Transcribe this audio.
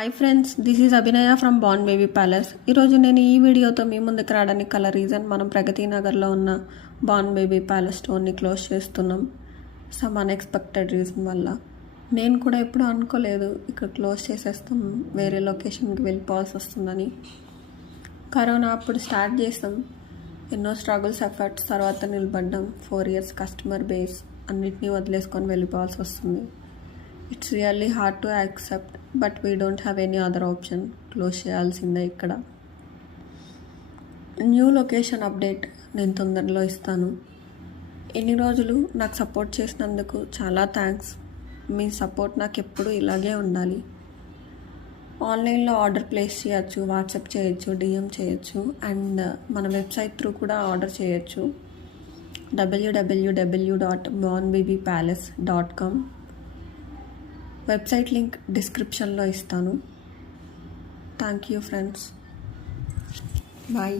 Hi friends, this is Abhinaya from born baby palace. ఈరోజు నేను ఈ వీడియోతో మీ ముందుకు రావడానికి కల రీజన్ మనం ప్రగతి నగర్లో ఉన్న బార్న్ బేబీ ప్యాలెస్ స్టోర్ని క్లోజ్ చేస్తున్నాం సమ్ అన్ఎక్స్పెక్టెడ్ రీజన్ వల్ల. నేను కూడా ఎప్పుడూ అనుకోలేదు ఇక్కడ క్లోజ్ చేసేస్తాం, వేరే లొకేషన్కి వెళ్ళిపోవాల్సి వస్తుందని. కరోనా అప్పుడు స్టార్ట్ చేస్తాం, ఎన్నో స్ట్రగుల్స్ ఎఫర్ట్స్ తర్వాత నిలబడ్డాం. 4 years కస్టమర్ బేస్ అన్నిటినీ వదిలేసుకొని వెళ్ళిపోవాల్సి వస్తుంది. It's really hard to accept, but we don't have any other option. Close చేయాల్సిందే. ఇక్కడ న్యూ లొకేషన్ అప్డేట్ నేను తొందరలో ఇస్తాను. ఎన్ని రోజులు నాకు సపోర్ట్ చేసినందుకు చాలా థ్యాంక్స్. మీ సపోర్ట్ నాకు ఎప్పుడు ఇలాగే ఉండాలి. ఆన్లైన్లో ఆర్డర్ ప్లేస్ చేయొచ్చు, వాట్సాప్ చేయొచ్చు, డిఎం చేయొచ్చు, అండ్ మన వెబ్సైట్ త్రూ కూడా ఆర్డర్ చేయొచ్చు. www.bornbabypalace.com. వెబ్సైట్ లింక్ డిస్క్రిప్షన్లో ఇస్తాను. Thank you friends. బాయ్.